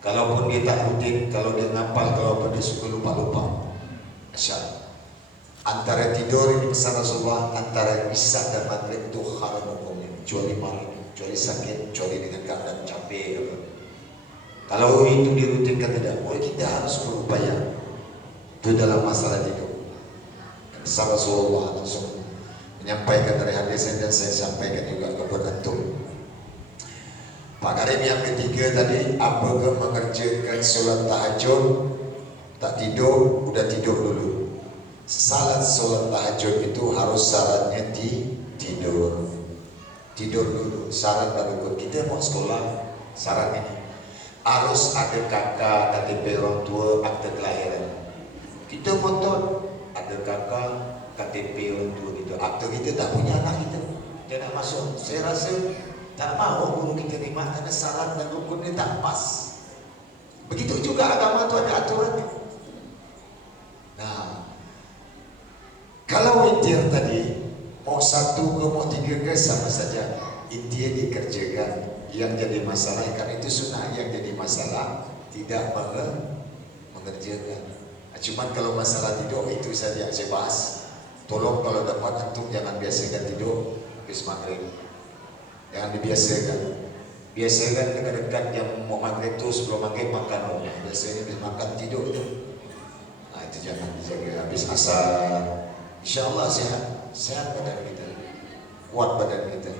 Kalaupun dia tak rutin, kalau dia ngapal, kalau dia suka lupa-lupa, asyar. Antara tidur ini pesan Rasulullah, antara isya dan maghrib itu haram hukumnya, kecuali malam, kecuali sakit, kecuali dengan keadaan capek. Kalau itu dirutinkan tidak boleh, kita harus berupaya. Itu dalam masalah tidur. Pesan Rasulullah langsung menyampaikan dari hadis dan saya sampaikan juga kepada antum. Pak Karim, yang ketiga tadi, apakah mengerjakan sholat tahajud tak tidur, udah tidur dulu. Sholat tahajud itu harus syaratnya tidur dulu, syarat baru kita mau sekolah. Syarat ini harus ada kakak, KTP orang tua, akte kelahiran. Kita motor ada kakak, KTP orang tua gitu, akte kita tak punya anak kita nak masuk. Saya rasa tak mau guru kita terima karena syarat dan rukunnya tak pas. Begitu juga agama itu ada aturannya. Nah, kalau witir tadi mau satu ke mau tiga ke sama saja, intinya dikerjakan. Yang jadi masalah, karena itu sunnah, yang jadi masalah tidak mengerjakan. Cuman kalau masalah tidur itu saja saya bahas. Tolong kalau dapat antum jangan biasakan tidur habis maghrib, jangan dibiasakan. Biasakan dekat-dekat jam mau maghrib itu sebelum maghrib makan. Biasanya habis makan tidur itu. Nah, itu jangan dijaga. Habis asar, insya Allah sehat badan kita, kuat badan kita.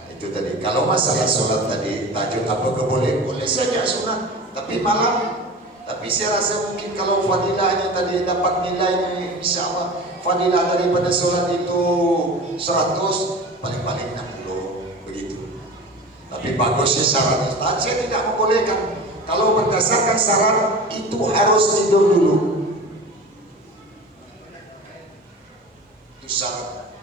Nah, itu tadi. Kalau masalah sholat tadi, tahajud apakah boleh? Boleh saja sunat, tapi malam. Tapi saya rasa mungkin kalau fadilahnya tadi dapat nilainya, insya Allah fadilah daripada sholat itu 100, paling-paling 60 begitu. Tapi bagusnya syaratnya, saya tidak membolehkan. Kalau berdasarkan syarat itu harus tidur dulu. Itu syarat.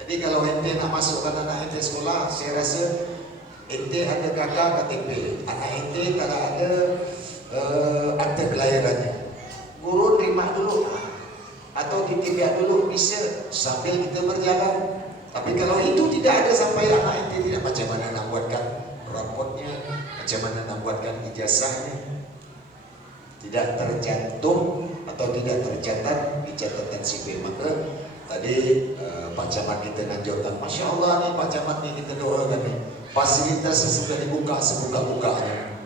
Jadi kalau ente nak masukkan anak ente sekolah, saya rasa ente ada kakak KTP, anak ente tak ada akte kelahirannya, guru terima dulu atau ditimbang dulu, bisa sambil kita berjalan. Tapi kalau itu tidak ada sampai anak ente tidak, macam mana nak buatkan rapotnya, macam mana nak buatkan ijazahnya, tidak tercantum atau tidak tercatat di catatan sipil. Maka tadi Pak Camat kita nanjurkan, Masya Allah nih Pak Camat nih, kita doakan nih fasilitasnya sudah dibuka sebuka-bukanya.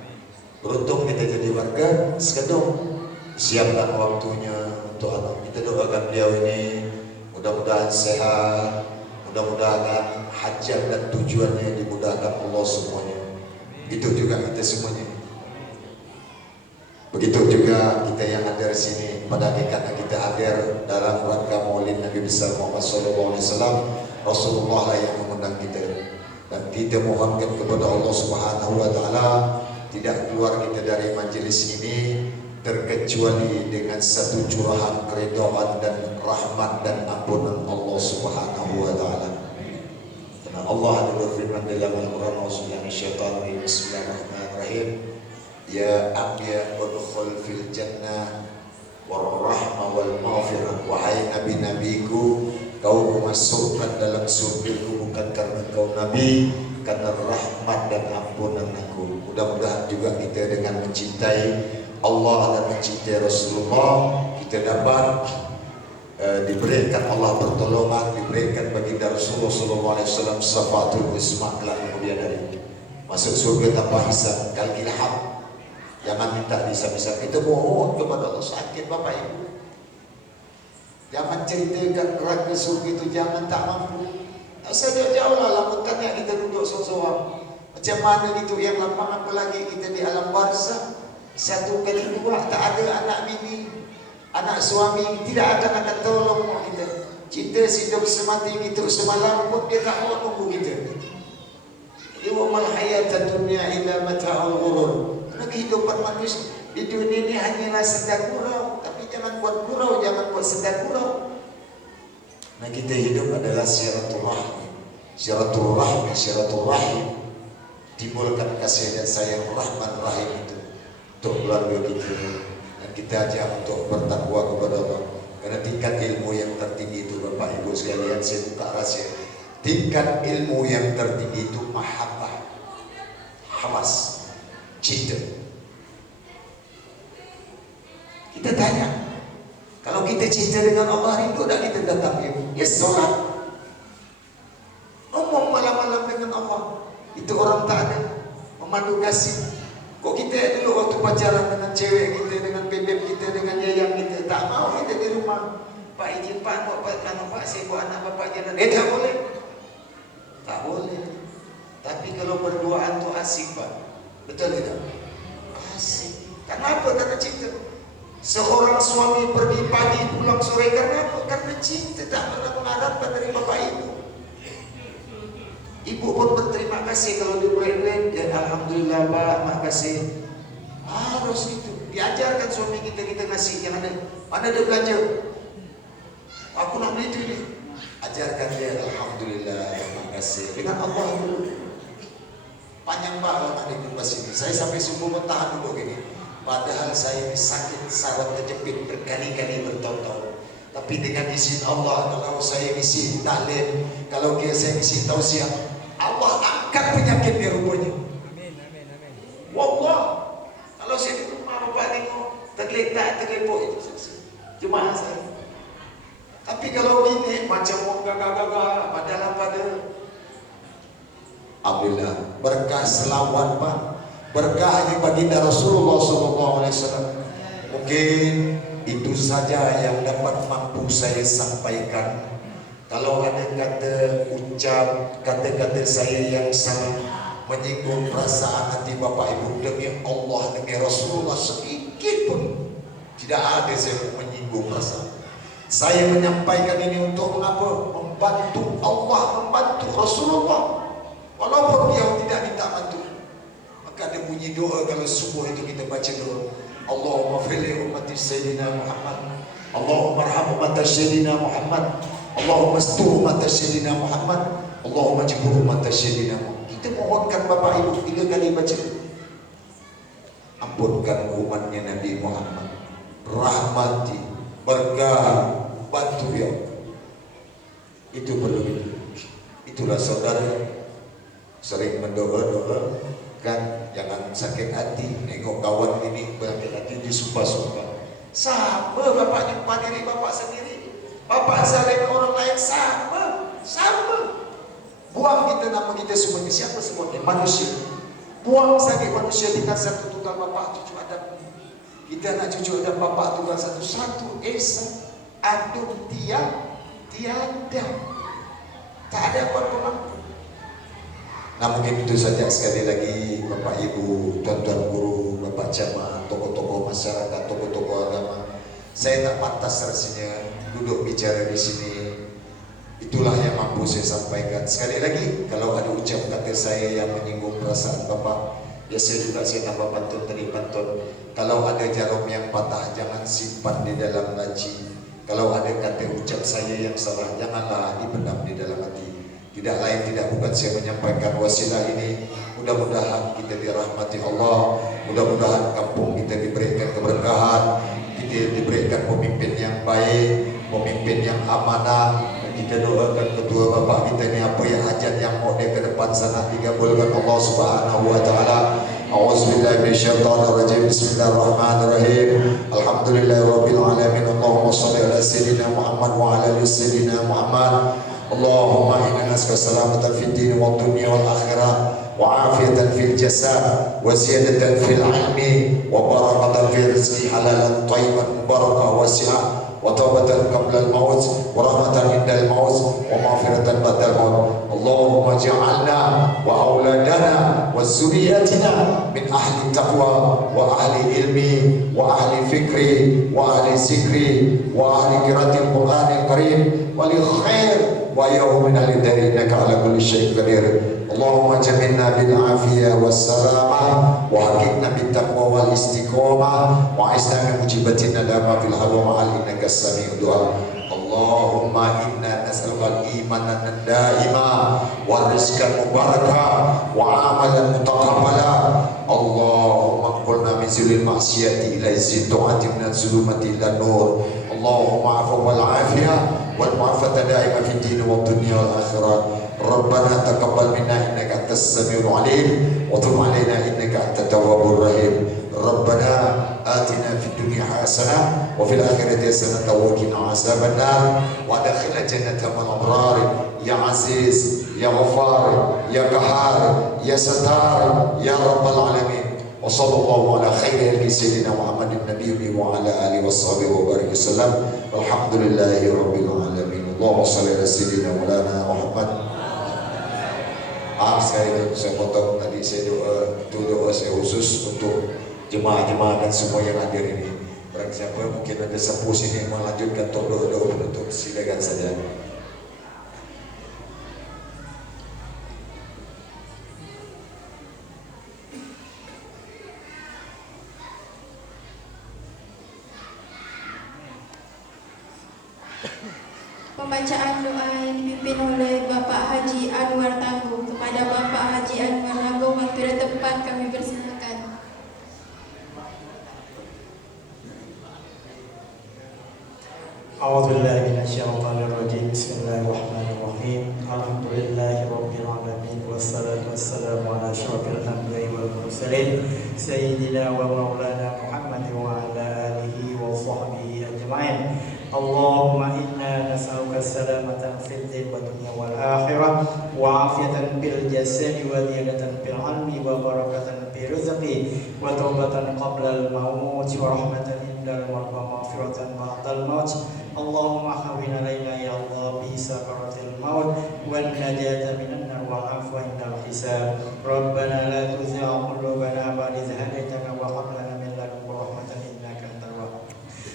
Beruntung kita jadi warga Sekedung, siapkan waktunya untuk anak. Kita doakan beliau ini mudah-mudahan sehat, mudah-mudahan hajat dan tujuannya dimudahkan Allah semuanya. Itu juga kita semuanya. Begitu juga kita yang hadir di sini, pada hakikatnya kita hadir dalam rangka Maulid Nabi besar Muhammad SAW. Rasulullah lah yang mengundang kita, dan kita mohonkan kepada Allah Subhanahu Wa Taala tidak keluar kita dari majelis ini terkecuali dengan satu curahan keridhaan dan rahmat dan ampunan Allah Subhanahu Wa Taala. Karena Allah ada berfirman dalam Al-Quran, Bismillahirrahmanirrahim, Ya anbiya udkhul fil jannah warahmah wal maghfirah. Wahai nabi-nabiku, kau masukkan dalam surgaku bukan karena kau nabi, karena rahmat dan ampunan aku. Mudah-mudahan juga kita dengan mencintai Allah dan mencintai Rasulullah, kita dapat diberikan Allah pertolongan, diberikan baginda Rasulullah SAW syafatul isma kelak kemudian hari masuk surga tanpa hisab kalkil haq. Jangan minta bisa-bisa, kita mohon kepada Allah. Sakit Bapak Ibu, jangan ceritakan neraka surga itu, jangan tak mampu. Saja jauh lah lamutannya kita duduk seorang. Macam mana gitu yang lapang, apalagi kita di alam barzah. Satu kali dua tak ada anak bini, anak suami, tidak akan tolong kita. Cinta hidup semati gitu semalam pun dia tak mau tunggu kita. Yawmal hayatad dunya illa mata'ul ghurur. Karena kehidupan manusia di dunia ini hanyalah sedang gurau, tapi jangan buat gurau, jangan buat sedang gurau. Nah, kita hidup adalah silaturahmi, silaturahim. Timbulkan kasih dan sayang rahman rahim itu untuk keluarga kita, dan kita ajak untuk bertakwa kepada Allah. Karena tingkat ilmu yang tertinggi itu, Bapak Ibu sekalian, saya buka rahasia. Tingkat ilmu yang tertinggi itu mahabbah, hamas, cinta. Kita tanya, kalau kita cinta dengan Allah, rindu tak kita datang ilmu? Ya sholat, ngomong malam-malam dengan Allah. Itu orang tak ada memandu kasih. Kok kita dulu waktu pacaran dengan cewek kita, dengan bebek kita, dengan yayang kita, tak mau kita di rumah. Pak izin Pak, Pak saya buat anak Bapak jalan. Tak boleh. Tak boleh. Tapi kalau berduaan tu asik Pak. Betul tidak? Asik. Kenapa? Karena cinta. Seorang suami pergi pagi pulang sore, karena karena cinta, tak pernah mengharapkan dari Bapak Ibu. Ibu pun berterima kasih kalau diberi duit, ya alhamdulillah Pak, makasih. Harus gitu. Diajarkan suami kita ngasih, yang ada mana dia belanja. Aku nak beli itu ini. Ajarkan dia alhamdulillah, makasih. Dengan Allah dulu. Panjang banget adik pas ini. Saya sampai subuh bertahan dulu gini. Padahal saya ini sakit, saraf terjepit berkali-kali bertahun-tahun. Tapi dengan izin Allah, kalau saya misi taklim, kalau saya misi tausiah, Allah angkat penyakit dia rupanya. Amin, amin, amin. Wallah, kalau saya di rumah Bapak tengok tergeletak, terlepuk itu cuma saya. Tapi kalau gini macam orang gagah-gagah, padahal pada alhamdulillah berkah selawat Pak, berkahnya baginda Rasulullah SAW. Mungkin itu saja yang dapat mampu saya sampaikan. Kalau ada kata ucap, kata-kata saya yang sangat menyinggung perasaan hati Bapak Ibu, demi Allah, demi Rasulullah, sedikit pun tidak ada saya menyinggung perasaan. Saya menyampaikan ini untuk mengapa? Membantu Allah, membantu Rasulullah. Walaupun dia tidak minta bantu, maka ada bunyi doa kalau subuh itu kita baca doa. Allahumma fili ummati Sayyidina Muhammad, Allahumma arham ummati Sayyidina Muhammad, Allahumma astur ummati Sayyidina Muhammad, Allahumma jibur ummati Sayyidina Muhammad. Kita mohonkan Bapak Ibu 3 kali baca. Ampunkan umatnya Nabi Muhammad, rahmati, berkah, bantu ya. Itu perlu. Itulah saudara sering mendoa-doa kan, jangan sakit hati nengok kawan ini sakit hati disumpah-sumpah. Sama Bapak jumpa diri Bapak sendiri, Bapak zalim orang lain, sama. Buang kita nama kita semuanya, siapa semuanya? Manusia. Buang sakit manusia dengan satu tunggal Bapak cucu Adam. Kita nak cucu dan bapa Tuhan satu-satu. Esa, adum tiada. Tak ada apa-apa mampu. Nah mungkin itu saja. Sekali lagi Bapak Ibu, tuan-tuan guru, Bapak jamaah, tokoh-tokoh masyarakat, tokoh-tokoh agama, saya tak pantas rasanya duduk bicara di sini. Itulah yang mampu saya sampaikan. Sekali lagi, kalau ada ucap kata saya yang menyinggung perasaan Bapak, ya saya tambah pantun tadi pantun. Kalau ada jarum yang patah, jangan simpan di dalam laci. Kalau ada kata ucap saya yang salah, janganlah dipendam di dalam hati. Tidak lain tidak bukan saya menyampaikan wasilah ini. Mudah-mudahan kita dirahmati Allah. Mudah-mudahan kampung kita diberikan keberkahan. Kita diberikan pemimpin yang baik, pemimpin yang amanah. Kita doakan ketua bapak kita ni apa yang hajat yang mau dia ke depan sana digabulkan Allah Subhanahu wa taala. A'udzubillahi minasyaitonirrajim. Bismillahirrahmanirrahim. Alhamdulillahirabbil alamin. Allahumma shalli ala sayyidina Muhammad wa ala ali sayyidina Muhammad. Allahumma inna nas'aluka salamatan fid din wad dunya wal akhirah wa afiyatan fil jasad wa ziyadatan fil ilmi wa barakatan fil rizqi halalan thayyiban mubarakah wasi'ah wa taubatan qabla al-maut wa rahmatan indal maut wa maghfiratan ba'dal maut. Allahumma ja'alna wa auladana wa zurriyyatina min ahli taqwa wa ahli ilmi wa ahli fikri wa ahli zikri wa ahli qiraatil Qur'anil Karim wa li khair wa yawmin al-dari innaka ala kulli syai'in qadir. Allahumma jamilna bil afiyah was salamah wa hakimna bit taqwa wal istiqamah wa isna min mujibatin nadama fil hawa ma'al innaka sami'ud du'a. Allahumma inna nas'aluka al-imanan daima wa rizqan mubaraka wa amalan mutaqabbala. Allahumma qulna min zulil ma'siyati ila izzil ta'ati min zulumati ila nur. Allahumma afu wal afiyah wal mu'afata daima fid din wad dunya wal akhirah. Rabbana taqabbal minna innaka antas samiul alim wa tub alaina innaka antat tawwabur rahim. Rabbana atina fid dunya hasanah wa fil akhirati hasanah wa qina azaban nar wa adkhilna jannata ma'al abrar ya aziz ya ghafar ya qahhar ya sattar ya rabbal alamin. Wa sallallahu ala khairi sayyidina Muhammadin nabiyyi wa ala alihi washabihi wa barik wasallam. Alhamdulillahi rabbil alamin. Allahumma shalli ala sayyidina Maulana Muhammad. Sekali saya potong tadi, saya doa saya khusus untuk jemaah-jemaah dan semua yang hadir ini. Barang siapa mungkin ada sepuh sini yang melanjutkan untuk doa penutup, silakan saja. Pembacaan doa yang dipimpin oleh Bapak Haji Anwar Tangguh. Kepada Bapak Haji Anwar Tangguh, waktu tempat kami persilakan. A'udzubillahi minasyaitonir rajim. Bismillahirrahmanirrahim. Alhamdulillahirabbil alamin wassalatu wassalamu ala asyrofil anbiya'i wal mursalin sayyidina wa maulana Muhammad wa ala alihi wa sahbihi ajma'in. Allahumma inna nas'aluka salamatan fid din wa dunya wal akhirah wa afiyatan fil jasadi wa ziyadatan fil ilmi wa barakatan fil rizqi wa taubatan qabla al maut wa rahmatan indal maut wa maghfiratan ba'dal maut. Allahumma hawwin alaina ya Allah bi sakaratil maut wan najata minan nar wa afwa indal hisab. Rabbana la tuzigh qulubana ba'da idh hadaytana wa hab lana min ladunka rahmatan innaka antal wahhab.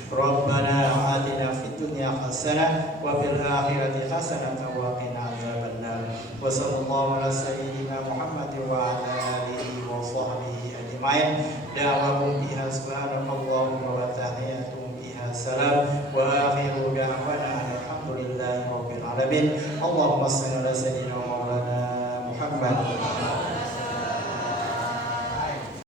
Rabbana atina fid dunya hasanah wa fil akhirati hasanah wa qina adzabannar. Wa sallallahu ala sayyidina Muhammad wa ala alihi wa sahbihi ajma'in. Da'wahum biha subhanakallahumma wa tahiyyatuhum biha salam wa akhiru da'wana alhamdulillahi rabbil alamin. Allahumma shalli ala sayyidina Maulana Muhammad